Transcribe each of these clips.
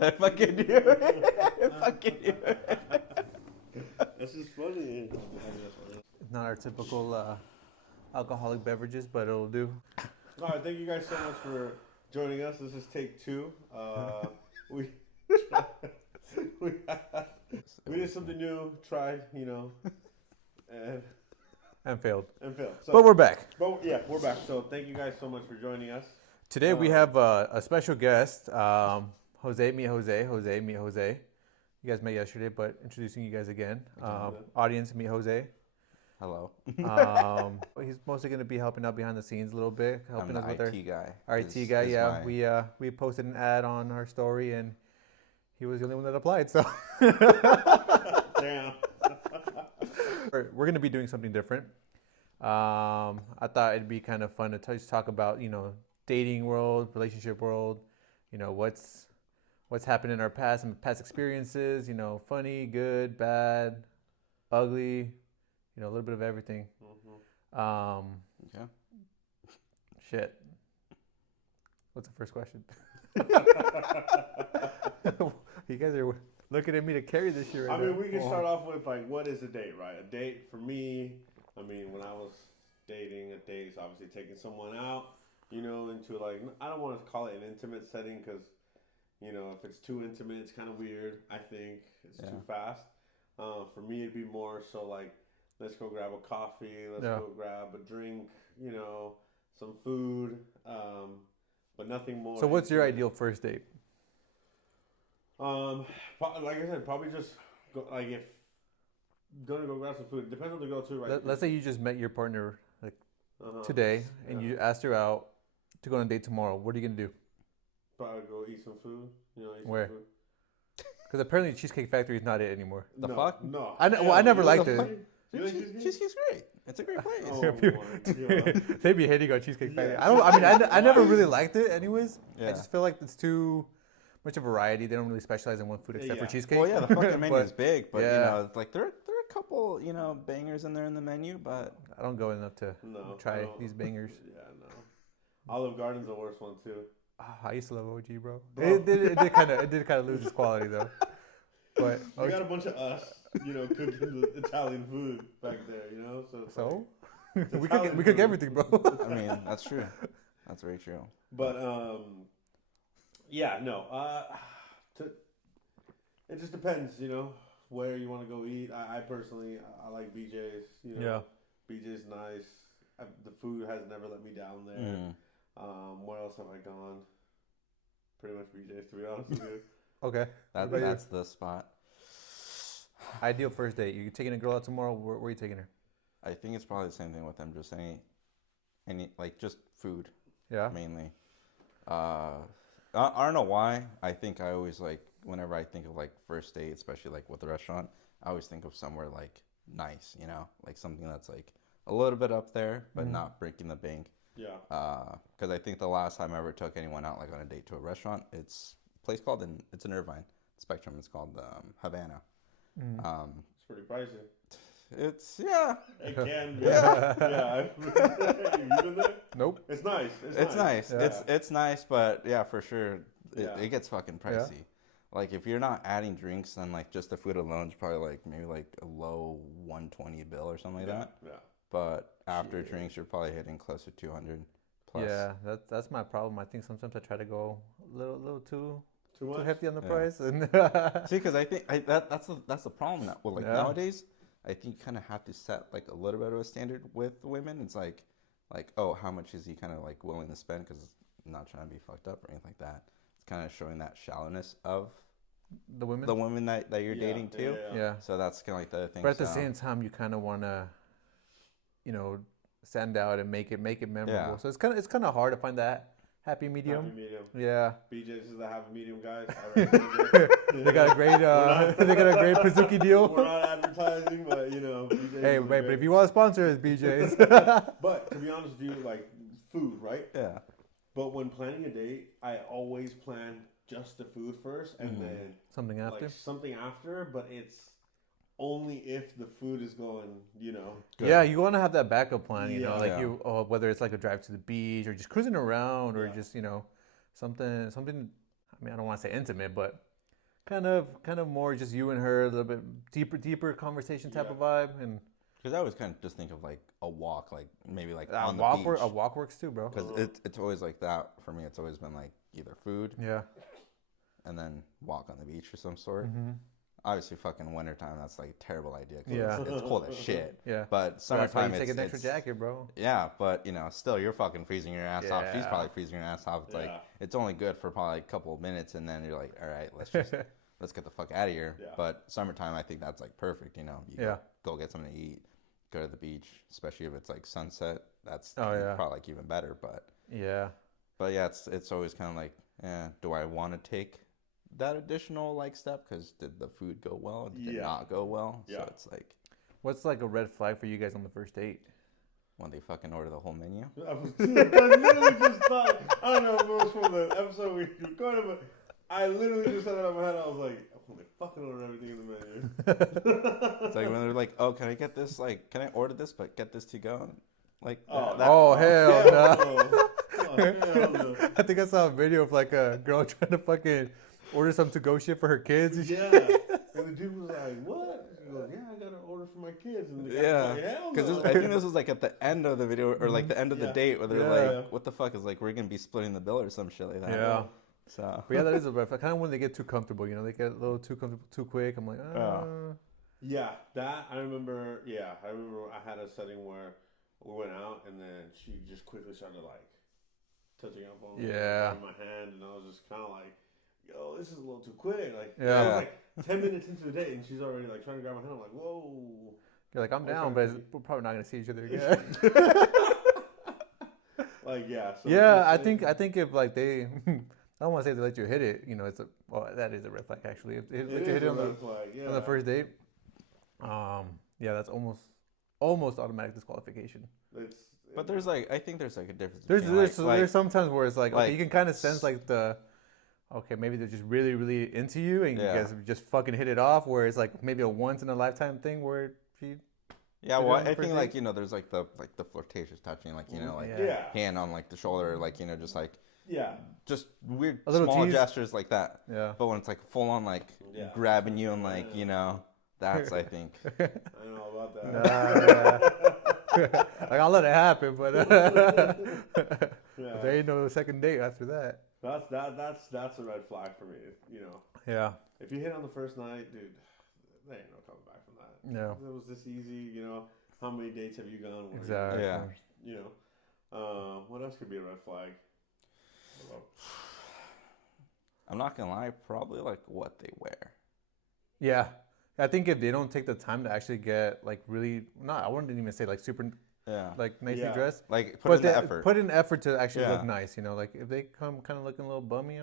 I fucking knew it. I fucking knew it. This is funny. It's not our typical alcoholic beverages, but it'll do. All right, thank you guys so much for joining us. This is take 2. We we, we did something new, tried, and Failed. failed. So, But we're back. But yeah, we're back. So thank you guys so much for joining us. Today we have a special guest, Jose. Meet Jose. Jose, meet Jose. You guys met yesterday, but introducing you guys again. Audience, meet Jose. Hello. He's mostly going to be helping out behind the scenes a little bit, helping I'm us the with IT guy. our IT guy. We posted an ad on our story, and he was the only one that applied. So Damn. we're going to be doing something different. I thought it'd be kind of fun to just talk about, dating world, relationship world, what's happened in our past and past experiences, funny, good, bad, ugly, a little bit of everything. Yeah. Shit. What's the first question? You guys are looking at me to carry this shit right now. We can start off with what is a date, right? A date for me, when I was dating, a date is obviously taking someone out, into I don't want to call it an intimate setting because, if it's too intimate, it's kind of weird. I think it's too fast. For me, it'd be more so let's go grab a coffee, let's go grab a drink, some food, but nothing more. So what's your ideal first date? Like I said, probably just go, if gonna go grab some food. It depends on the girl too, right? Let's say you just met your partner today, and you asked her out to go on a date tomorrow. What are you gonna do? Probably go eat some food. Where? Because apparently Cheesecake Factory is not it anymore. The fuck? No. I never liked it. Cheesecake's great. It's a great place. Oh, my God. They'd be hating on Cheesecake Factory. Yeah. I never really liked it anyways. Yeah. I just feel like it's too much of variety. They don't really specialize in one food except for cheesecake. Well, yeah, the fucking menu But- is big, but yeah. there are a couple, bangers in there in the menu, but I don't go enough to No, I try don't. these bangers. Yeah, no. Olive Garden's the worst one too. I used to love OG, bro. Bro. It did kind of lose its quality though. But We got a bunch of us, cooking Italian food back there, So. It's so it's we Italian cook food. everything, bro. I mean, that's true. That's very true. But yeah, no. It just depends, where you want to go eat. I personally, I like BJ's. Yeah. BJ's nice. The food has never let me down there. Where else have I gone? Pretty much BJ's, to be honest with you. Okay. That's the spot. Ideal first date. You taking a girl out tomorrow? Where are you taking her? I think it's probably the same thing with them. Just any just food. Yeah. Mainly. I don't know why. I think I always whenever I think of first date, especially with a restaurant, I always think of somewhere nice, something that's a little bit up there, but not breaking the bank. Yeah. Because I think the last time I ever took anyone out on a date to a restaurant, it's a place called it's in Irvine, Spectrum. It's called Havana. It's pretty pricey. It's It can be. Yeah. You been there? Nope. It's nice. It's nice. Yeah. It's nice, but yeah, for sure, Yeah. it gets fucking pricey. If you're not adding drinks, then just the food alone is probably maybe a low 120 bill or something like that. Yeah. But after Shit. drinks, you're probably hitting close to 200 plus. Yeah, that's my problem. I think sometimes I try to go a little too Too much? hefty on the Yeah. price, and See, because I think that's the problem now. Well, Yeah. nowadays, I think you kind of have to set a little bit of a standard with women. It's oh, how much is he kind of willing to spend? Because I'm not trying to be fucked up or anything like that. It's kind of showing that shallowness of the women. the women that you're dating too. Yeah. So that's kind of the other thing. But at the same time, you kind of want to, stand out and make it memorable. Yeah. So it's kind of hard to find that happy medium. Happy medium. Yeah. BJ's is the happy medium, guys. I recommend it. They got a great Pizookie deal. We're not advertising, but BJ's Hey, is but great. if you want to sponsor us, BJ's. But to be honest with you, food, right? Yeah. But when planning a date, I always plan just the food first and then Something after. something after. But it's only if the food is going, Good. Yeah, you want to have that backup plan, Yeah. whether it's a drive to the beach or just cruising around or Yeah. just, something I mean, I don't want to say intimate, but kind of more just you and her, a little bit deeper conversation type Yeah. of vibe, and Because I always kind of just think of like a walk, like maybe like a on the walk beach. a walk works too, bro. Because it's always like that for me. It's always been like either food Yeah. and then walk on the beach or some sort. Mm-hmm. Obviously, fucking wintertime, that's like a terrible idea. 'Cause Yeah. it's cold as shit. Yeah. But So that's why summertime, you take it's, an extra it's- jacket, bro. Yeah, but you know, still you're fucking freezing your ass off. She's Yeah. probably freezing her ass off. It's like Yeah. it's only good for probably a couple of minutes, and then you're like, all right, let's just let's get the fuck out of here. Yeah. But summertime, I think that's like perfect. You know, you Yeah. go get something to eat, go to the beach, especially if it's like sunset. That's Oh, yeah. probably like even better. But Yeah. yeah, it's always kind of like, do I want to take that additional like step? Because did the food go well? Did it Yeah. not go well? Yeah. So it's like What's like a red flag for you guys on the first date? when they fucking order the whole menu. I literally just thought, I don't know if it was from the episode we recorded, but I literally just had that in my head. I was like, oh, they fucking order everything in the menu. It's like when they're like, "Oh, can I get this? Like, can I order this, but get this to go?" Like, Oh, Oh, hell no. Oh, hell no. I think I saw a video of like a girl trying to fucking order some to-go shit for her kids. And shit. Yeah. And the dude was like, what? She goes, yeah, I got to order for my kids. And the guy yeah, was like, hell because no. I think this was like at the end of the video or like the end of the Yeah. date where they're Yeah. like, "What the fuck is like we're gonna be splitting the bill or some shit like that." Yeah. So But yeah, that is a red flag. Kind of when they get too comfortable, you know, they get a little too comfortable too quick. I'm like, Yeah, that I remember. Yeah, I remember I had a setting where we went out and then she just quickly started like touching up on me, Yeah. grabbing my hand, and I was just kind of like, "Yo, this is a little too quick." Like, Yeah. I was like 10 minutes into the date and she's already like trying to grab my hand. I'm like, "Whoa." you're like, I'm Okay. down, but we're probably not gonna see each other again. Like, yeah. So Yeah, I just think saying- if like they, I don't want to say they let you hit it. You know, it's a that is a red flag actually. If they let you hit is it a on the red flag, yeah. first date, yeah, that's almost automatic disqualification. It's, but there's like I think there's like a difference. There's between, there's, like, there's sometimes where it's like, okay, like- you can kind of sense like the, okay, maybe they're just really into you and Yeah. you guys just fucking hit it off. Where it's like maybe a once in a lifetime thing where she, yeah, Did it well, on the I first think like date? you know there's like the flirtatious touching, like you know like Yeah. yeah. hand on like the shoulder, like you know just like Yeah. just weird A little small tease. gestures like that. yeah. But when it's like full on like Yeah. grabbing you and like you know that's I think I don't know about that. Like I'll let it happen, but Yeah. there ain't no second date after that. That's a red flag for me. You know, Yeah, if you hit on the first night, dude, there ain't no coming back from that. no, It was this easy. You know, how many dates have you gone? Where exactly. Yeah. You know, what else could be a red flag? Hello? I'm not gonna lie, probably like what they wear. Yeah, I think if they don't take the time to actually get like really, I wouldn't even say like super Yeah, like nicely Yeah. dressed, like put but in the they effort. put in effort to actually look Yeah. nice. You know, like if they come kind of looking a little bummy,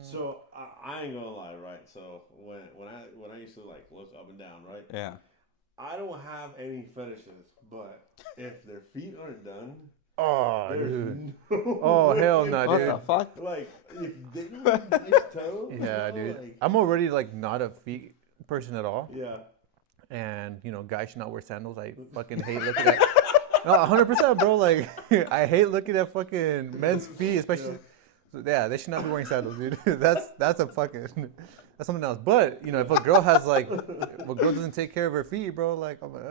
So I ain't gonna lie, right? So when I used to like look up and down, right? Yeah, I don't have any fetishes, but if their feet aren't done, oh, there's dude. no Oh, way hell in no, what dude. the fuck? Like if they don't use toes, Yeah, you know, dude. like- I'm already like not a feet person at all, yeah. and you know, guys should not wear sandals. I fucking hate looking at. No, 100%, bro. Like, I hate looking at fucking men's feet, especially. Yeah, they should not be wearing sandals, dude. that's a fucking. That's something else. But you know, if a girl has like, if a girl doesn't take care of her feet, bro, like, I'm like,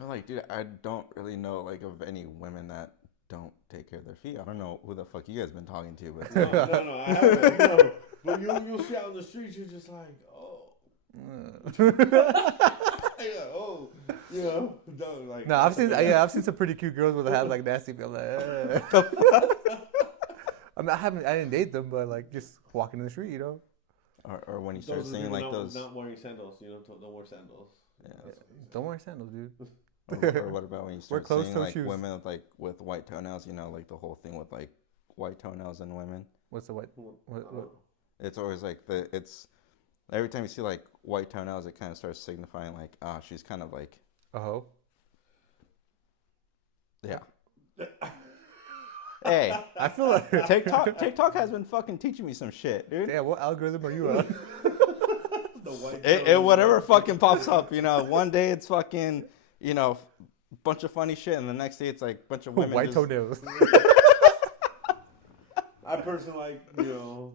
I'm like, dude, I don't really know like of any women that don't take care of their feet. I don't know who the fuck you guys been talking to, but No, I haven't. No. But you'll see out on the streets, you're just like, yeah, oh, you know, don't like. No, I've seen some pretty cute girls with have like nasty feel like. I mean, I didn't date them, but like just walking in the street, you know. or when you start Those are the seeing people like those, not wearing sandals. You know, don't wear sandals. yeah. Don't wear sandals, dude. Or what about when you Wear start closed seeing toe like shoes. women with like with white toenails? You know, like the whole thing with like white toenails in women. What's the white? What? It's always like it's every time you see like white toenails, it kind of starts signifying like she's kind of like A hoe? yeah. Hey, I feel like. TikTok has been fucking teaching me some shit, dude. Damn, what algorithm are you on? The white It whatever fucking pops up, you know. One day it's fucking, you know, bunch of funny shit, and the next day it's like bunch of women. White just, toenails. I personally like,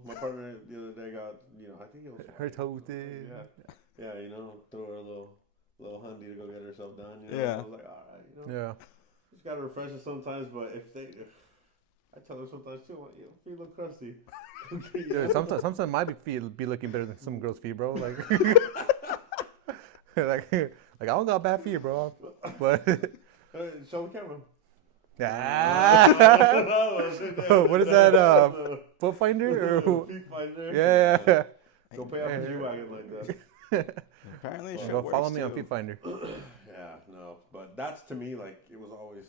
my partner the other day got, I think it was Her toes did. Yeah, throw her a little hundy to go get herself done. Yeah. I was like, all right, Yeah. just gotta refresh it sometimes. But if I tell her sometimes too, like, your feet look crusty. Dude, sometimes my feet be looking better than some girls' feet, bro. Like, like I don't got bad feet, bro. But Show the camera. what is that? Foot finder or feet finder? yeah. Don't pay off a G-Wagon like that. Apparently, it Go works follow me on too. Feet Finder. Yeah, no, but that's to me like it was always,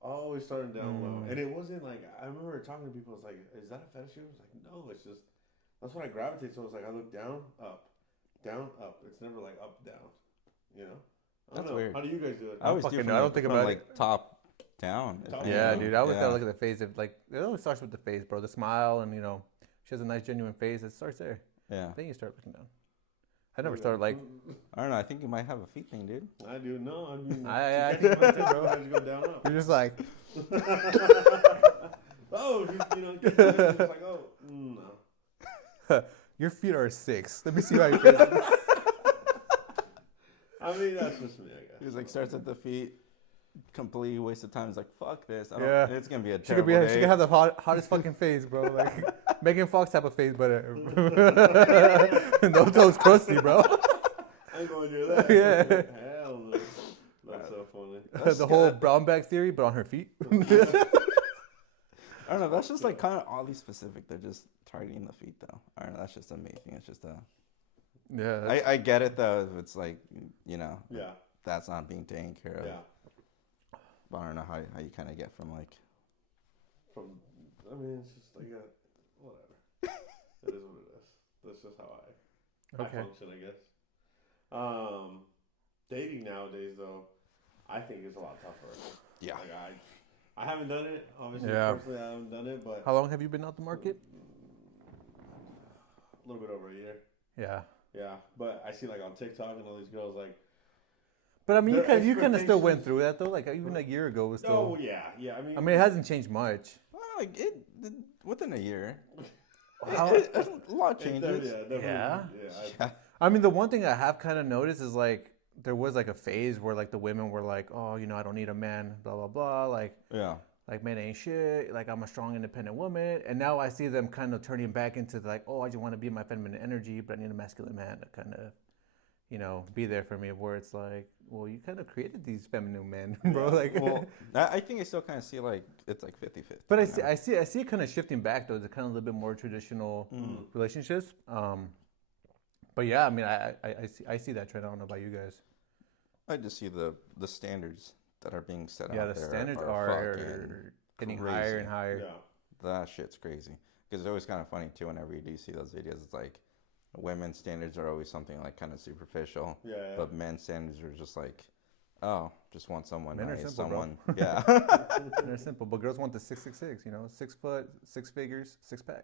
always starting down low, and it wasn't like I remember talking to people. It's like, is that a fetish? I was like, no, it's just that's what I gravitate. So it's like I look down, up. It's never like up, down. I don't That's know. weird. How do you guys do it? I always fucking do know. from, I don't think from about like top down. Top you Yeah, know? dude. I always Yeah. gotta look at the face. If like it always starts with the face, bro. The smile, and she has a nice, genuine face. It starts there. Yeah. Then you start looking down. I never started like. I don't know. I think you might have a feet thing, dude. I do. No, I mean, I you can't even bro. I just go down up. You're just like, Oh, it's like, oh, no. your feet are 6. Let me see how you face it. I mean, that's just me, I guess. He was like, starts at the feet, completely waste of time. He's like, fuck this. Yeah. It's gonna be a She could terrible be. day. She could have the hottest fucking face, bro. Like Megan Fox type of face, but no toes crusty, bro. I ain't going to do that. Yeah. Hell no. That's so funny. The whole brown bag theory, but on her feet. I don't know. That's just like kind of oddly specific. They're just targeting the feet, though. I don't know. That's just a me thing. It's just a. Yeah. I get it though. If it's like Yeah. that's not being taken care of. Yeah. But I don't know how you kind of get from like. I mean, it's just like whatever. It is what it is. That's just how I function, I guess. Dating nowadays, though, I think is a lot tougher. Yeah. Like I haven't done it. Obviously, Yeah. personally, I haven't done it, but How long have you been out the market? a little bit over a year. Yeah. Yeah, but I see like on TikTok and all these girls like. But I mean, you Their kind of still went expectations- through that though. Like even a year ago was still. Oh yeah. I mean, it hasn't changed much. Well, like within a year, How- a lot It changes. definitely- Yeah? Yeah. I mean, the one thing I have kind of noticed is like there was like a phase where like the women were like, oh, I don't need a man, blah blah blah, like men ain't shit, like I'm a strong independent woman. And now I see them kind of turning back into like, oh, I just want to be my feminine energy, but I need a masculine man to kind of, be there for me. Where it's like, well, you kind of created these feminine men, bro. Like, Well, I think I still kind of see like it's like 50-50. but I see it kind of shifting back though to kind of a little bit more traditional relationships. But yeah, I mean, I see that trend. I don't know about you guys. I just see the standards that are being set Yeah, out the there standards fucking are getting crazy. higher and higher. Yeah. That shit's crazy. Because it's always kind of funny too whenever you do see those videos. It's like women's standards are always something like kind of superficial, Yeah. but men's standards are just like, oh, just want someone Men are nice, simple, bro. someone, yeah. They're simple, but girls want the 666. 6 foot, 6 figures, 6 pack.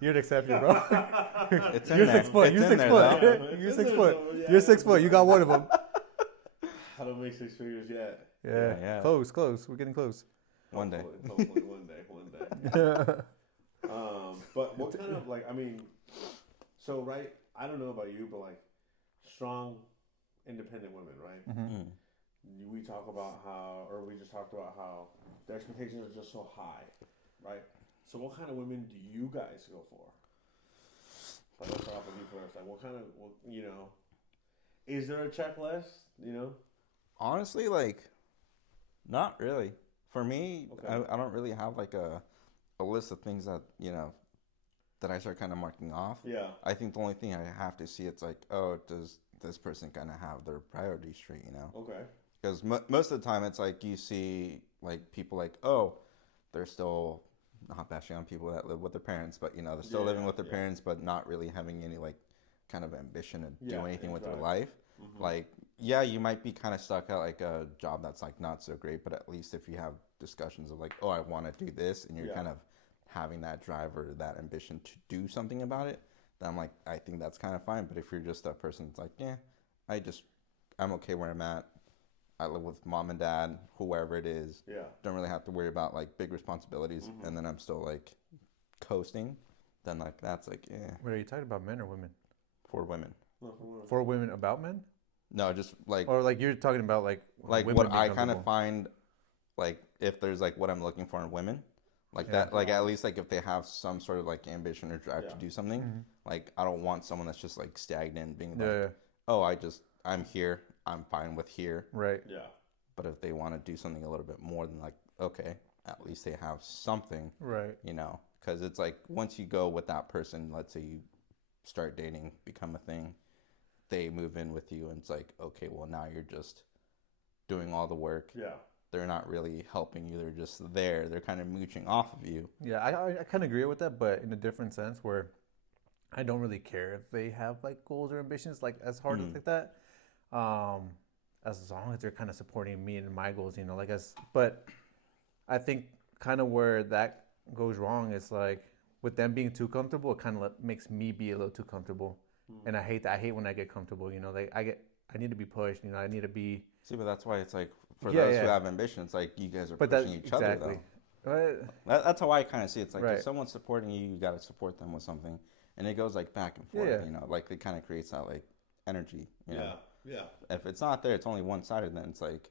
You're an exception, bro. It's in You're there. 6 foot. It's You're in 6 there, foot. though. It's You're in 6 there, foot. so, yeah. You're 6 foot. You got one of them. I don't make 6 figures yet. Yeah. Yeah. Close. We're getting close. One day. Hopefully, one day. But what kind of like? I mean, so right? I don't know about you, but like strong, independent women, right? Mm. We talk about how, or we just talked about how their expectations are just so high, right? So what kind of women do you guys go for? Like, let's start off with you first. Like, what kind of, is there a checklist? Honestly, like, not really. For me, Okay. I don't really have like a list of things that that I start kind of marking off. Yeah. I think the only thing I have to see, it's like, oh, does this person kind of have their priorities straight, Okay. Because most of the time, it's like you see like people like, oh, they're still not bashing on people that live with their parents, but they're still living with their parents, but not really having any like kind of ambition to do anything with their life. Mm-hmm. Like, yeah, you might be kind of stuck at like a job that's like not so great, but at least if you have discussions of like, oh, I want to do this, and you're kind of having that drive or that ambition to do something about it, then I'm like, I think that's kind of fine. But if you're just that person that's like, yeah, I'm okay where I'm at. I live with mom and dad, whoever it is. Yeah. Don't really have to worry about like big responsibilities, and then I'm still like coasting. Then like that's like Wait, are you talking about men or women? for women. No, for what? For women about men? No, just like Or like you're talking about like women what being I kind of comfortable? find, like if there's like what I'm looking for in women, like Yeah. that, like at least like if they have some sort of like ambition or drive Yeah. to do something, like I don't want someone that's just like stagnant, being like, Yeah, oh, I'm here, I'm fine with here. right. Yeah. But if they want to do something a little bit more than like, okay, at least they have something, Right. you know, because it's like once you go with that person, let's say you start dating, become a thing, they move in with you, and it's like, okay, well now you're just doing all the work. Yeah. They're not really helping you. They're just there. They're kind of mooching off of you. Yeah, I kind of agree with that, but in a different sense where I don't really care if they have like goals or ambitions like as hard as like that. As long as they're kind of supporting me and my goals, you know, like but I think kind of where that goes wrong is like with them being too comfortable, it kind of makes me be a little too comfortable. And I hate that. I hate when I get comfortable, you know, like I need to be pushed, you know, I need to be. See, but that's why it's like for Yeah, those who yeah. have ambitions, like you guys are But pushing that each other exactly. though. That's how I kind of see it. It's like Right. if someone's supporting you, you got to support them with something, and it goes like back and Yeah, forth. yeah. You know, like it kind of creates that like energy. You know? Yeah. If it's not there, it's only one sided. Then it's like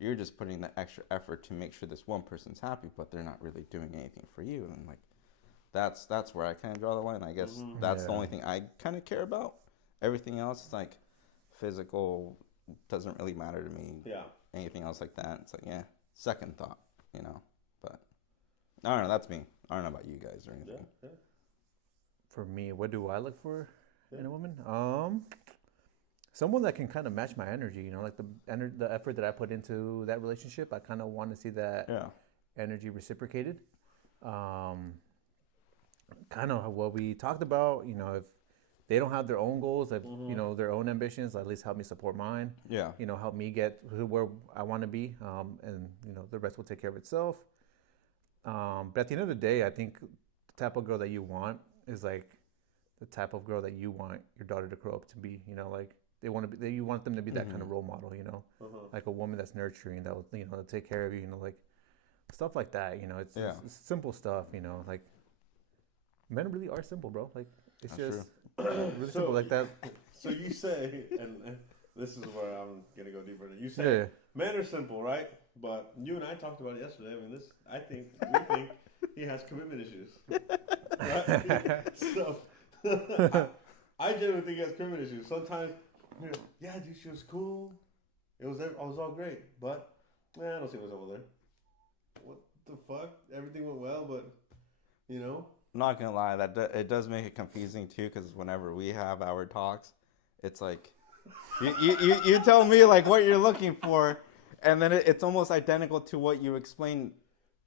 you're just putting the extra effort to make sure this one person's happy, but they're not really doing anything for you. And like that's where I kind of draw the line. I guess that's the Yeah. only thing I kind of care about. Everything else is like physical doesn't really matter to me. Yeah. Anything else like that, it's like second thought, you know. But I don't know. That's me. I don't know about you guys or anything. Yeah. For me, what do I look for in a woman? Someone that can kind of match my energy, you know, like the effort that I put into that relationship. I kind of want to see that Yeah. energy reciprocated. Kind of what we talked about, you know, if they don't have their own goals, if, you know, their own ambitions, at least help me support mine. Yeah. You know, help me get where I want to be, and you know, the rest will take care of itself. But at the end of the day, I think the type of girl that you want is like the type of girl that you want your daughter to grow up to be. You know, like you want them to be that kind of role model. You know, like a woman that's nurturing, that will, you know, take care of you. You know, like stuff like that. You know, it's simple stuff. You know, like men really are simple, bro. Like it's That's just really simple like that. So you say, and this is where I'm gonna go deeper. You say Yeah. men are simple, right? But you and I talked about it yesterday. I mean, we think he has commitment issues. Right? So I genuinely think he has commitment issues. Sometimes, you know, yeah, dude, she was cool. I was all great, but I don't see what's over there. What the fuck? Everything went well, but you know. I'm not gonna lie, it does make it confusing too, because whenever we have our talks, it's like you tell me like what you're looking for, and then it's almost identical to what you explained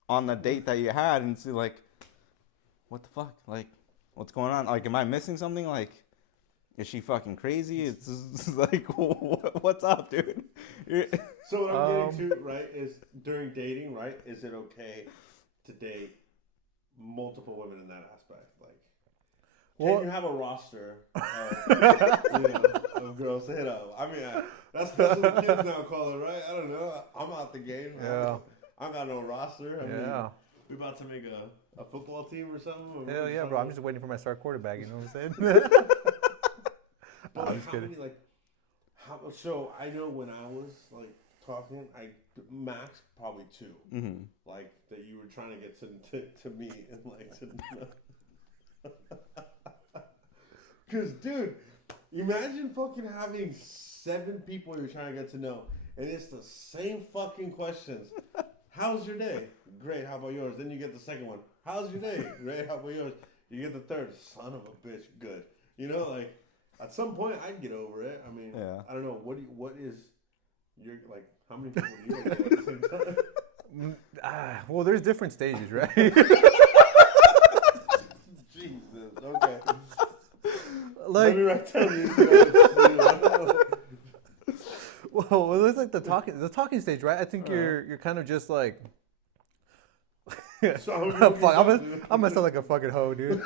on the date that you had, and it's like, what the fuck? Like, what's going on? Like, am I missing something? Like, is she fucking crazy? It's just like, what's up, dude? So what I'm getting to, right, is during dating, right, is it okay to date multiple women in that aspect? Like, can you have a roster of girls to hit up? I mean, that's what the kids now call it, right? I don't know. I'm out the game. Yeah. I got no roster. I mean, Yeah. we about to make a football team or something? Hell yeah, bro. I'm just waiting for my star quarterback. You know what I'm saying? But I'm just kidding. So I know when I was like talking, max probably 2. Mm-hmm. Like that you were trying to get to me and like to because dude, imagine fucking having 7 people you're trying to get to know, and it's the same fucking questions. How's your day? Great. How about yours? Then you get the second one. How's your day? Great. How about yours? You get the third. Son of a bitch. Good. You know, like at some point I'd get over it. I mean, I don't know. What is your like? How many people do you look at the same time? Well, there's different stages, right? Jesus. Okay. Like, Let me write down these notes. well, it's like the talking stage, right? I think you're kind of just like. So Fuck, I'm gonna sound like a fucking hoe, dude.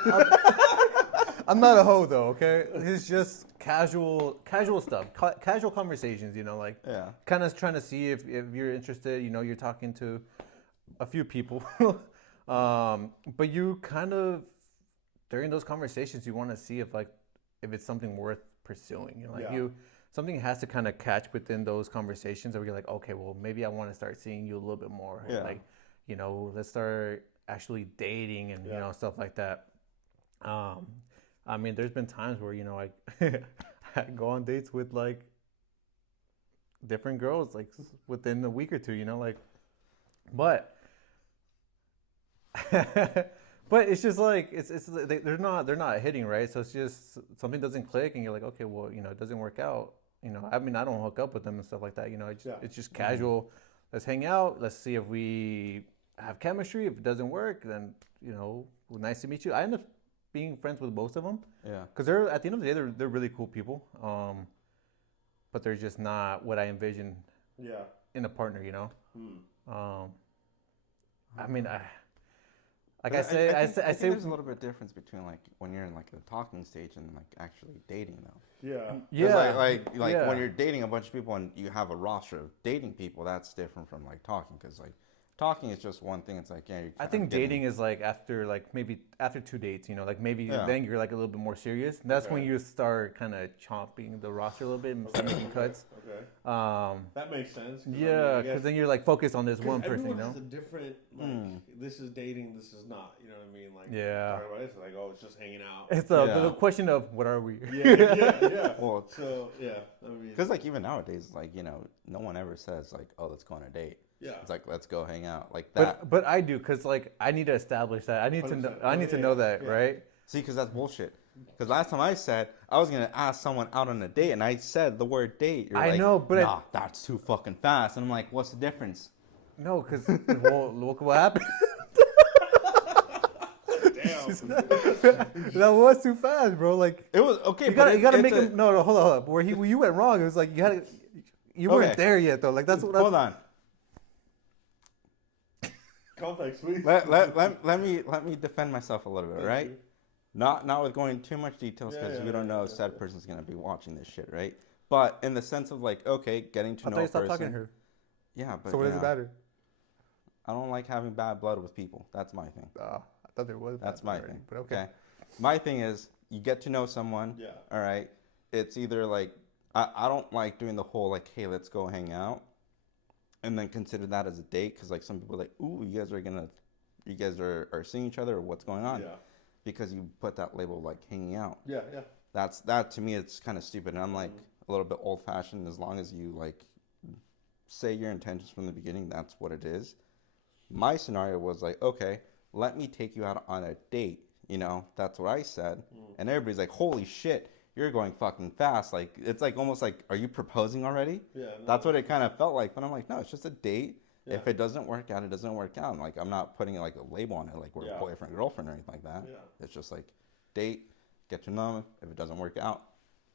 I'm not a hoe though, okay? It's just casual stuff, casual conversations. You know, like Yeah. kind of trying to see if you're interested. You know, you're talking to a few people, but you kind of during those conversations you want to see if it's something worth pursuing. You know, like something has to kind of catch within those conversations where you're like, okay, well maybe I want to start seeing you a little bit more. Yeah. Like, you know, let's start actually dating and you know stuff like that. I mean, there's been times where, you know, I go on dates with like different girls like within a week or two, you know, like, but but it's just like they're not hitting, right? So it's just something doesn't click and you're like, okay, well, you know, it doesn't work out. You know, I mean, I don't hook up with them and stuff like that, you know. It's just casual. Let's hang out. Let's see if we have chemistry. If it doesn't work, then, you know, well, nice to meet you. I end up being friends with most of them. Yeah. Because they're at the end of the day, they're really cool people. But they're just not what I envision. Yeah. In a partner, you know. I mean, I think there's a little bit of difference between like when you're in like the talking stage and like actually dating though. Yeah. 'Cause like when you're dating a bunch of people and you have a roster of dating people, that's different from like talking, because like talking is just one thing. It's like, yeah, I think dating is like maybe after 2 dates, you know, like maybe then you're like a little bit more serious. And that's when you start kind of chomping the roster a little bit and start making cuts. Okay. That makes sense. Yeah, because then you're like focused on this one person, you know. Everyone has a different this is dating, this is not. You know what I mean? Like yeah. It's like, oh, it's just hanging out. It's the question of what are we? Yeah. Well, so yeah, I mean, because like even nowadays, like, you know, no one ever says like, oh, let's go on a date. Yeah. It's like, let's go hang out like that. But I do, because like I need to establish that. I need to know. I need to know that, right? See, because that's bullshit. Because last time I said I was gonna ask someone out on a date, and I said the word date. You're like, know, but nah, that's too fucking fast. And I'm like, what's the difference? No, because well, look what happened. damn. That was too fast, bro. Like It was okay. you gotta make him. No, hold on. Where you went wrong. It was like you weren't there yet, though. Like that's what. Hold on. Context, please. Let me defend myself a little bit, right? Not with going too much details, because we don't know if said person's gonna be watching this shit, right? But in the sense of like, okay, getting to know a person. Stop talking to her. Yeah, but so what does it matter? I don't like having bad blood with people. That's my thing. I thought there was. That's my thing. But okay. My thing is, you get to know someone. Yeah. All right. It's either like, I don't like doing the whole like, hey, let's go hang out, and then consider that as a date, because like some people are like, ooh, you guys are seeing each other, or what's going on? Yeah. Because you put that label like hanging out. Yeah. That to me, it's kind of stupid, and I'm like a little bit old fashioned. As long as you like say your intentions from the beginning, that's what it is. My scenario was like, okay, let me take you out on a date. You know, that's what I said, and everybody's like, holy shit, you're going fucking fast. Like, it's like almost like, are you proposing already? Yeah. No. That's what it kind of felt like. But I'm like, no, it's just a date. Yeah. If it doesn't work out, it doesn't work out. Like, I'm not putting like a label on it, like we're boyfriend, girlfriend, or anything like that. Yeah. It's just like date, get to know them. If it doesn't work out,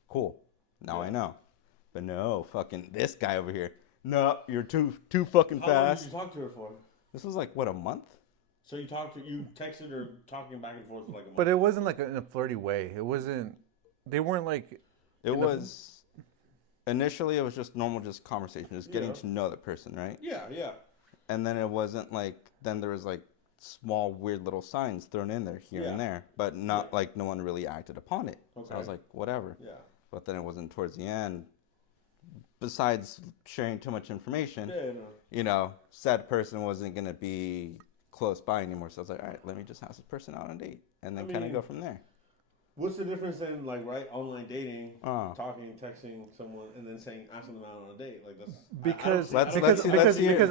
cool. Now I know. But no, fucking this guy over here. No, you're too fucking How long fast. did you talk to her for? This was like what, a month? So you texted her, talking back and forth for like a month. But it wasn't like in a flirty way. It wasn't. They weren't like. It was initially, it was just normal, just conversation, just getting to know the person, right? Yeah. And then it wasn't like, then there was like small weird little signs thrown in there here and there, but not like no one really acted upon it. Okay. So I was like, whatever. Yeah. But then it wasn't towards the end. Besides sharing too much information, you know, said person wasn't gonna be close by anymore. So I was like, all right, let me just ask this person out on a date, and then kind of go from there. What's the difference in like online dating, talking, texting someone, and then asking them out on a date? Like that's because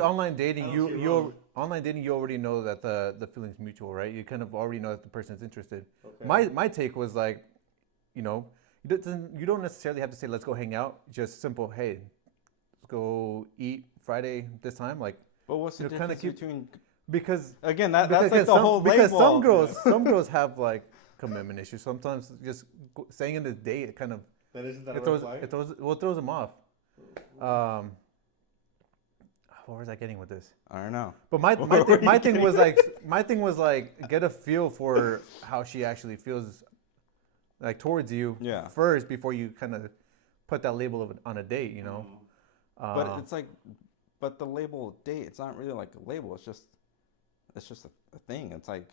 online dating you already know that the feeling's mutual, right? You kind of already know that the person's interested. Okay. My take was like, you know, you don't necessarily have to say let's go hang out. Just simple, hey, let's go eat Friday this time. Like, but what's the difference between? Because again, that's like the whole label. Because some girls have like commitment issues. Sometimes just saying in the date, it kind of it throws them off. Where was I getting with this? I don't know. But my thing was like get a feel for how she actually feels. like towards you Yeah. first before you kind of put that label of on a date, you know. But it's like, but the label date, it's not really like a label. It's just a thing. It's like,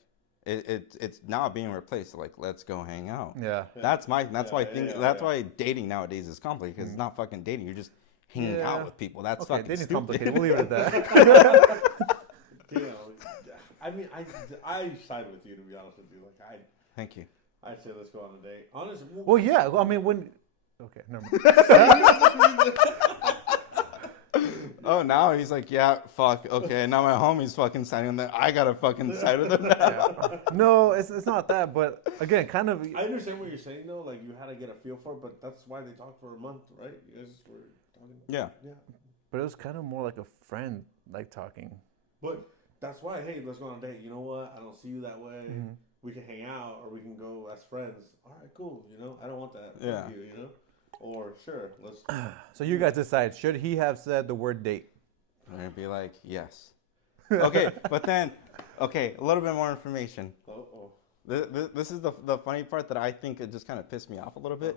it's now being replaced. Like, let's go hang out. Yeah. That's why I think that's yeah. why dating nowadays is complicated because it's not fucking dating. You're just hanging Yeah. out with people. That's Okay, fucking dating's stupid. complicated. We'll leave it at that. You know, I mean, I side with you, to be honest with you. Like, Thank you. I'd say let's go on a date. Honestly, Well, yeah. Well, I mean, when. Okay, never mind. Oh, now he's like, yeah, fuck. Okay, now my homie's fucking siding with them. I gotta fucking side with them now. Yeah. No, it's not that. But again, kind of. I understand what you're saying, though. Like, you had to get a feel for it, but that's why they talked for a month, right? You guys were talking. Yeah. Yeah. But it was kind of more like a friend, like talking. But that's why, hey, let's go on a date. You know what? I don't see you that way. We can hang out, or we can go as friends. All right, cool. You know, I don't want that. Yeah. Fuck you know? Or, sure, let's. So you guys decide. Should he have said the word date? I'm gonna be like, yes. Okay, but then, okay, a little bit more information. Uh-oh. This is the funny part that I think it just kind of pissed me off a little bit.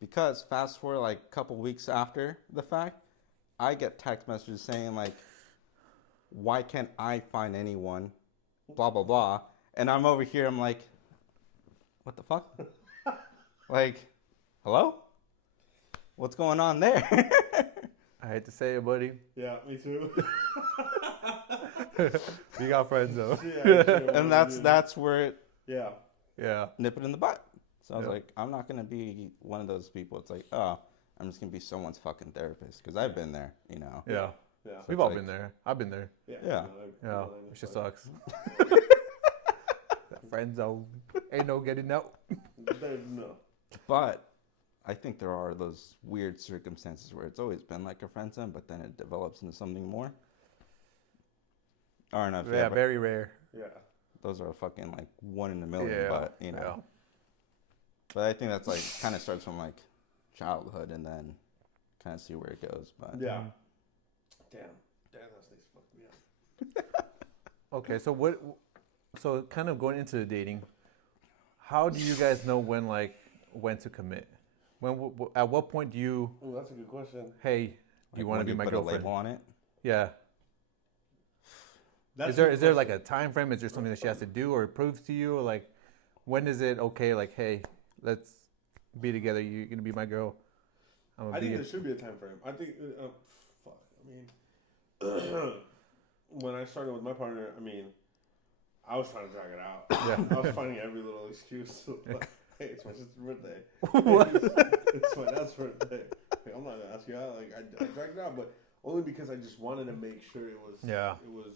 Because fast forward like a couple weeks after the fact, I get text messages saying like, why can't I find anyone? Blah, blah, blah. And I'm over here, I'm like, what the fuck? Like, hello? What's going on there? I hate to say it, buddy. Yeah, me too. You got friends though. Yeah, sure, And that's where it Yeah. Yeah. nip it in the butt. So I was Yep. like, I'm not gonna be one of those people. It's like, oh, I'm just gonna be someone's fucking therapist because I've been there, you know. Yeah. Yeah. We've it's all like- been there. I've been there. Yeah. Yeah. Yeah. It just sucks. That friend zone. Ain't no getting out. No. But I think there are those weird circumstances where it's always been like a friend zone, but then it develops into something more. I don't know if you Yeah, ever- very rare. Yeah. those are fucking like 1 in a million, Yeah. but you know. But I think that's like kind of starts from like childhood and then kind of see where it goes. But Yeah. Damn, that snakes fucked me up. Okay, so what? So kind of going into the dating, how do you guys know when to commit? At what point do you? Oh, that's a good question. Hey, do you like, want to when be you my put girlfriend? a label on it. Yeah. That's Is there a good like question. a time frame? Is there something that she has to do or proves to you? Or like, when is it okay? Like, hey, let's be together. You're gonna be my girl. I'm gonna I be. think there should be a time frame. I think, fuck. I mean, when I started with my partner, I mean, I was trying to drag it out. Yeah. I was finding every little excuse. Like, hey, it's my sister's birthday. What? It's my dad's birthday. Like, I'm not gonna ask you out. Like, I dragged it out, but only because I just wanted to make sure it was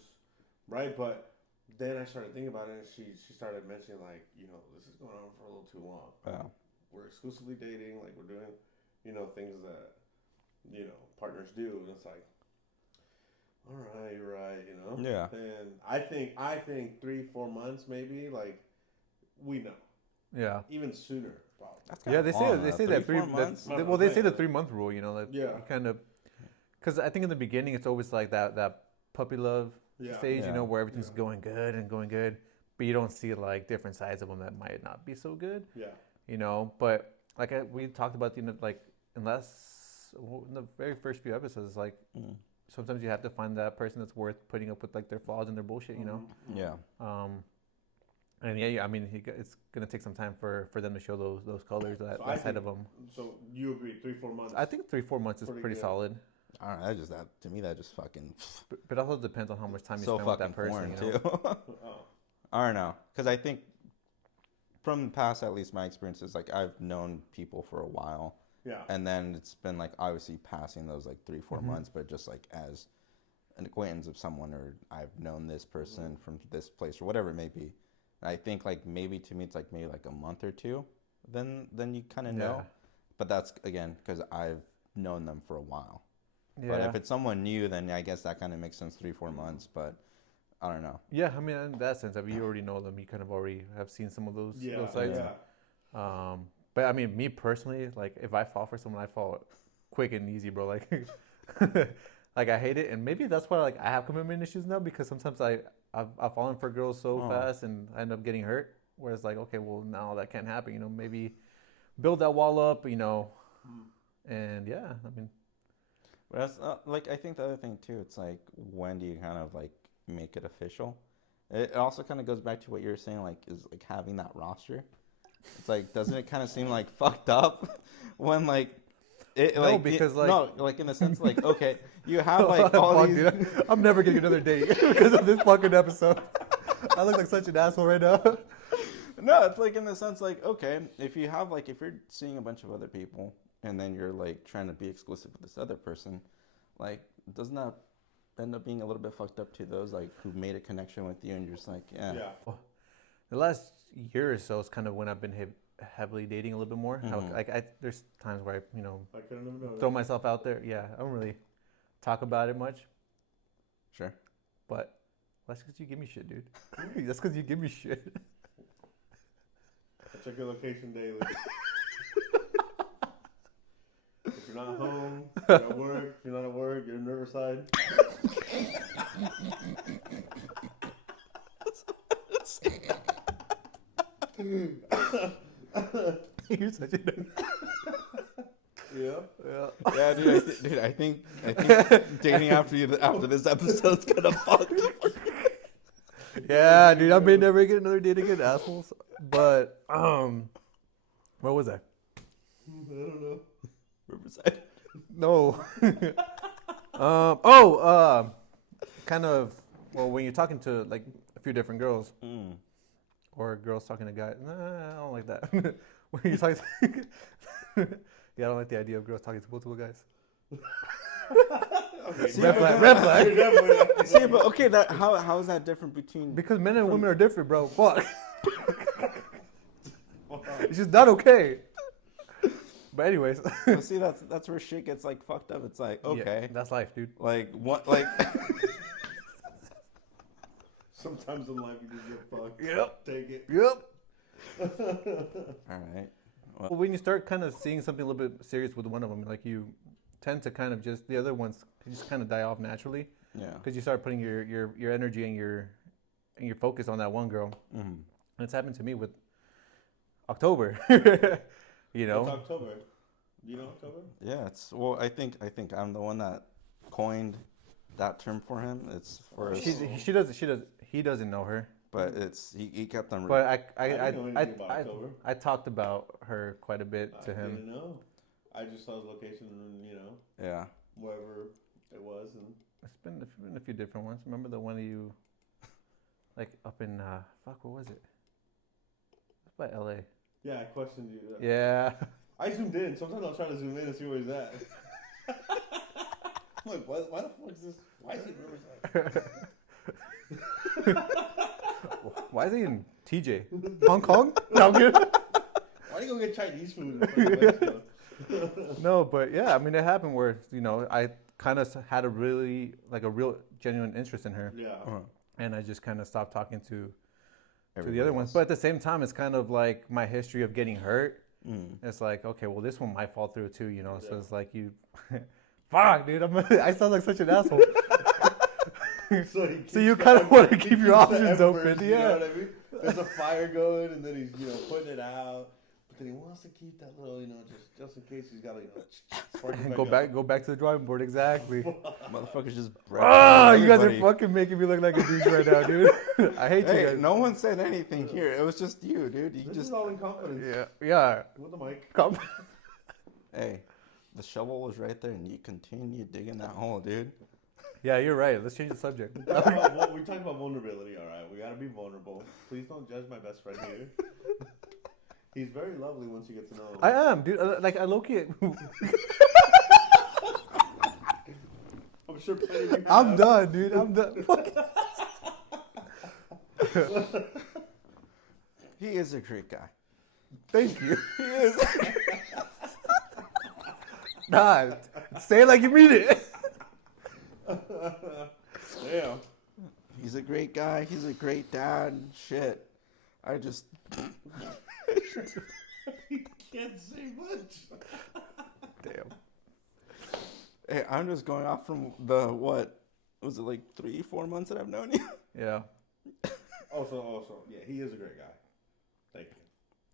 right. But then I started thinking about it, and she started mentioning like, you know, this is going on for a little too long. Yeah. We're exclusively dating, like we're doing, you know, things that, you know, partners do, and it's like, all right, you're right, you know. Yeah. And I think 3-4 months maybe, like, we know, Yeah. even sooner probably. That's Yeah, kinda they say long, they though. say that 3-4 months. well, they say the 3-month rule. You know, that Yeah. you kind of, because I think in the beginning it's always like that puppy love Yeah. stage. You Yeah. know, where everything's Yeah. going good, but you don't see like different sides of them that might not be so good. Yeah. You know, but like we talked about, you know, like in the very first few episodes, like Mm. sometimes you have to find that person that's worth putting up with like their flaws and their bullshit. You know. Yeah. And yeah, I mean, it's gonna take some time for them to show those colors, that So I side think- of them. So you agree, 3-4 months? I think 3-4 months is Pretty pretty good. solid, I don't know. That to me that just fucking but it also depends on how much time you so spend with fucking that person. foreign You know? too. Oh. I don't know, because I think from the past, at least my experiences, like I've known people for a while, Yeah. and then it's been like obviously passing those like 3-4 Mhm. months, but just like as an acquaintance of someone, or I've known this person from this place or whatever it may be. And I think like maybe to me it's like maybe like a month or two, then you kind of know. Yeah. But that's again because I've known them for a while. Yeah. But if it's someone new, then I guess that kind of makes sense 3-4 months. But I don't know. Yeah, I mean, in that sense, I mean, you already know them. You kind of already have seen some of those Yeah. sides. Yeah. But I mean, me personally, like if I fall for someone, I fall quick and easy, bro. Like, like I hate it, and maybe that's why like I have commitment issues now, because sometimes I've fallen for girls so Oh. fast and I end up getting hurt. Whereas like, okay, well now that can't happen. You know, maybe build that wall up, you know. And yeah, I mean, But that's like I think the other thing too. It's like when do you kind of like make it official? It also kind of goes back to what you were saying, like is like having that roster. It's like doesn't it kind of seem like fucked up when like it No, like because, like- no like in the sense like okay you have like all fuck, these dude, I'm never getting another date because of this fucking episode. I look like such an asshole right now. no it's like in the sense like okay if you have like if you're seeing a bunch of other people and then you're like trying to be exclusive with this other person, like doesn't that end up being a little bit fucked up to those like who made a connection with you and you're just like Yeah. The last year or so is kind of when I've been heavily dating a little bit more. Mhm. Like there's times where I, you know, I couldn't have known. throw myself out there. Yeah, I don't really talk about it much, sure. but that's because you give me shit, dude. That's because you give me shit. I check your location daily. If you're not home, you're at work. If you're not at work, you're in Riverside. You're such a Yeah. yeah. Yeah, dude. I think dating after this episode's gonna fuck. Yeah, dude. I may never get another date again, assholes. But where was I? I don't know. Riverside. No. Kind of. Well, when you're talking to like a few different girls, Mm. or girls talking to guys, nah, I don't like that. When you're talking, yeah, I don't like the idea of girls talking to multiple guys. Okay, See, Red but flag. Red flag. You're definitely- See, but okay, that how is that different between? Because men and women are different, bro. Fuck. It's just not okay. But anyways, But see, that's where shit gets like fucked up. It's like yeah, okay, that's life, dude. like what, like Sometimes in life you just get fucked. Yep. Take it. Yep. all right. Well, when you start kind of seeing something a little bit serious with one of them, like you tend to kind of just the other ones just kind of die off naturally Yeah. because you start putting your energy and your focus on that one girl. Mm. And it's happened to me with October. You know, It's October. Do you know October? Yeah. It's well. I think I'm the one that coined that term for him. It's for he doesn't know her. but it's he kept on. But I didn't know anything about October. I talked about her quite a bit to I him. didn't know. I just saw his location and, Yeah. wherever it was. And It's been a few different ones. Remember the one you, like up in fuck, what was it? It's by L.A. yeah, I questioned you. Yeah. I zoomed in. Sometimes I'll try to zoom in and see where he's at. I'm like, why the fuck is this? Why is he in Riverside? Why is he in TJ? Hong Kong? No, I'm kidding. Why do you go get Chinese food in fucking Mexico? No, but yeah, I mean, it happened where I kind of had a real genuine interest in her, Yeah. Uh-huh. and I just kind of stopped talking to the Everybody other ones. else. But at the same time, it's kind of like my history of getting hurt. Mm. It's like, okay, well, this one might fall through too, So Yeah. it's like you, fuck, dude, I sound like such an asshole. So you kinda wanna keep your keeps the options open, embers, You yeah. know what I mean? There's a fire going, and then he's putting it out, but then he wants to keep that little just in case he's got to spark it And back go back to the drawing board, exactly. Motherfuckers just. Ah, you guys are everybody. fucking making me look like a douche right now, dude. I hate you Hey, guys. no one said anything here. It was just you, dude. You This just is all in confidence. Yeah. With the mic. Come. hey, the shovel was right there, and you continue digging that hole, dude. Yeah, you're right. Let's change the subject. We talk about vulnerability, all right? We got to be vulnerable. Please don't judge my best friend here. He's very lovely once you get to know him. I am, dude. Like I low-key. I'm sure plenty of you I'm have. done, dude. I'm done. Fuck. He is a great guy. Thank you. He is. Nah, say it like you mean it. Damn. He's a great guy. He's a great dad. Shit. I just. You can't say much. Damn. Hey, I'm just going off from the what? Was it like 3-4 months that I've known you? Yeah. Also, yeah, he is a great guy. Thank you.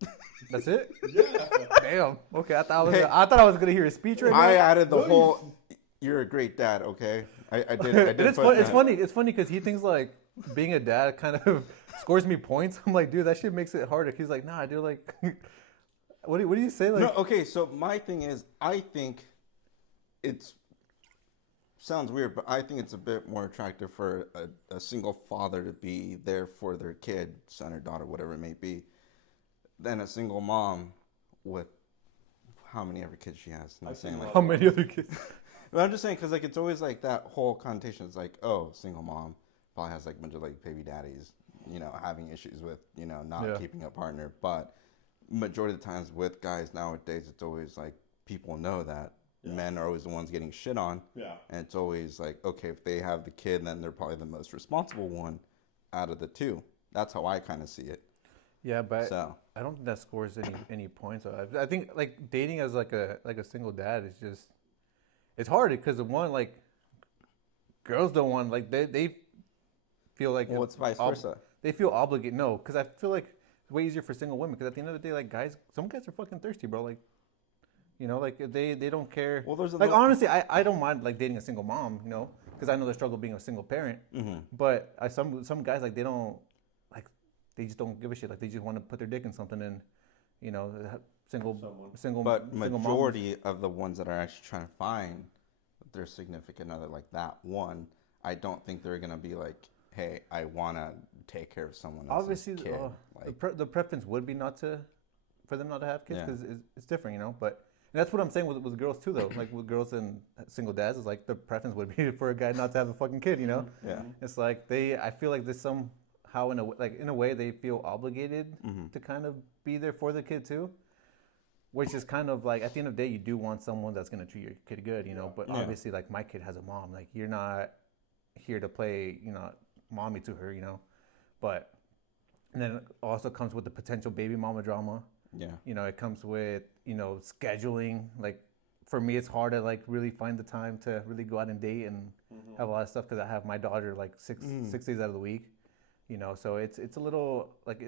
That's it? Yeah. Damn. Okay, Hey. I thought I was gonna hear a speech right now. I added the No, whole. You're a great dad. Okay, I did. I did. And it's put fun, that. it's funny. It's funny because he thinks like being a dad kind of scores me points. I'm like, dude, that shit makes it harder. He's like, nah, dude, like, what do you say? Like, No, okay. So my thing is, I think it's sounds weird, but I think it's a bit more attractive for a single father to be there for their kid, son or daughter, whatever it may be, than a single mom with how many ever kids she has. I'm I've seen saying a like, how many other kids? but I'm just saying because like it's always like that whole connotation. It's like, oh, single mom probably has like a bunch of like baby daddies, having issues with not Yeah. keeping a partner. But majority of the times with guys nowadays, it's always like people know that men are always the ones getting shit on, Yeah. and it's always like, okay, if they have the kid, then they're probably the most responsible one out of the two. That's how I kind of see it. Yeah, but So I don't think that scores any points. I think like dating as like a single dad is just it's hard because the one like girls don't want like they feel like well, it's vice ob- versa. They feel obligated. No, because I feel like it's way easier for single women. Because at the end of the day, like some guys are fucking thirsty, bro. Like, like they don't care. Well, there's a like little- honestly, I don't mind like dating a single mom, because I know the struggle being a single parent. Mm-hmm. But some guys like they don't like they just don't give a shit. Like they just want to put their dick in something and single Someone. single But single moms. majority of the ones that are actually trying to find their significant other, like that one, I don't think they're gonna be like, "Hey, I wanna take care of someone else's Obviously, kid." the preference would be for them not to have kids Yeah. because it's different, But and that's what I'm saying with girls too, though. Like with girls and single dads, is like the preference would be for a guy not to have a fucking kid, Yeah. It's like I feel like there's somehow in a way they feel obligated Mm-hmm. to kind of be there for the kid too, which is kind of like at the end of the day you do want someone that's gonna treat your kid good, But Yeah. obviously, like my kid has a mom, like you're not here to play, mommy to her, But and then it also comes with the potential baby mama drama. Yeah. It comes with, scheduling. Like for me, it's hard to like really find the time to really go out and date and have a lot of stuff because I have my daughter like six days out of the week. So it's a little like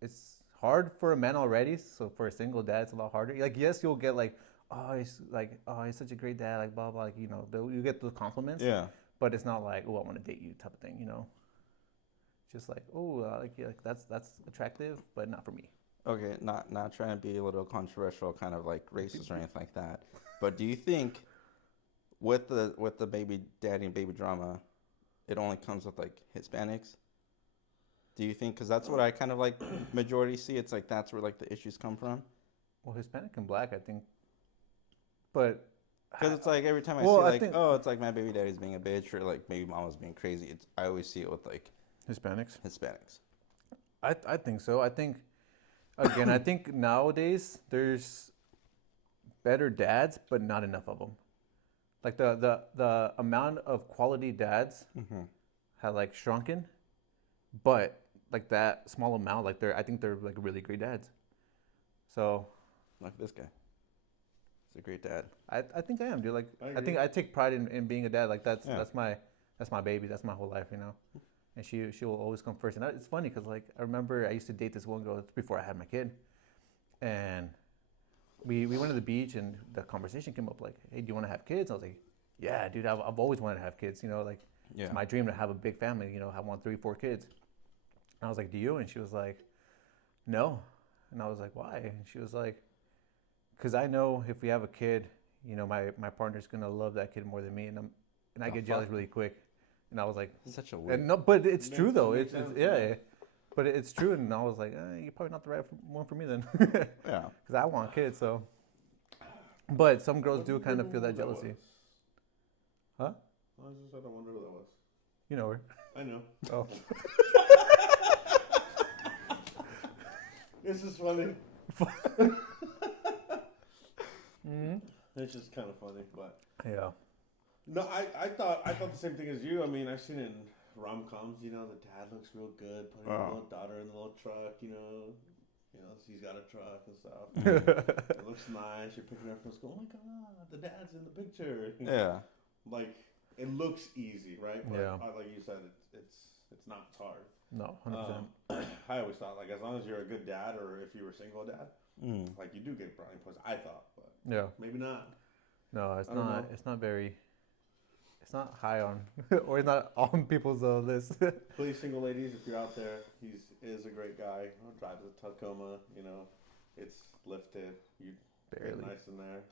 it's hard for a man already. So for a single dad, it's a lot harder. Like yes, you'll get like he's such a great dad, like blah blah. Like you get the compliments. Yeah. But it's not like, oh, I want to date you type of thing. Just like, oh, like that's attractive, but not for me. Okay, not trying to be a little controversial, kind of like racist or anything like that. But do you think with the baby daddy and baby drama, it only comes with like Hispanics? Do you think? Because that's what I kind of like majority see. It's like that's where like the issues come from. Well, Hispanic and Black, I think. But Because it's like every time I Well, see I like, think- oh, it's like my baby daddy's being a bitch or like maybe mama's being crazy. I always see it with like Hispanics, Hispanics. I think so. I think I think nowadays there's better dads, but not enough of them. Like the amount of quality dads have like shrunken, but like that small amount, like I think they're like really great dads. So Like this guy. He's a great dad. I think I am, dude. Like I I think agree. I take pride in being a dad. Like Yeah. that's my baby. That's my whole life, And she will always come first. And it's funny because like I remember I used to date this one girl before I had my kid, and we went to the beach and the conversation came up like, hey, do you want to have kids? I was like, yeah, dude. I've always wanted to have kids. Like Yeah. it's my dream to have a big family. I want 3-4 kids. And I was like, do you? And she was like, no. And I was like, why? And she was like, because I know if we have a kid, my partner's gonna love that kid more than me, and I get jealous really quick. And I was like, Such a weird. and no, but it's Makes- true though. makes It's sense, yeah, yeah. yeah, but it's true. And I was like, you're probably not the right one for me then, Yeah. because I want kids. So, but some girls do kind of feel that Who was. jealousy. Huh? I was just, I don't wonder who that was. You know her. I know. Oh, This is funny. mm-hmm. It's just kind of funny, but Yeah. no, I thought the same thing as you. I mean, I've seen it in rom-coms. The dad looks real good, putting the little daughter in the little truck. He's got a truck and stuff. It looks nice. You're picking her up from school. Oh my god, the dad's in the picture. Yeah. Like it looks easy, right? But Yeah. like you said, it's it's not. It's hard. No, 100%. I always thought like as long as you're a good dad or if you were a single dad, like you do get brownie points. I thought, but Yeah. maybe not. No, it's I don't not. know. It's not very. It's not high on, or it's not on people's list. Please, single ladies, if you're out there, is a great guy. Drives a Tacoma. You know, it's lifted. You Barely. get nice in there.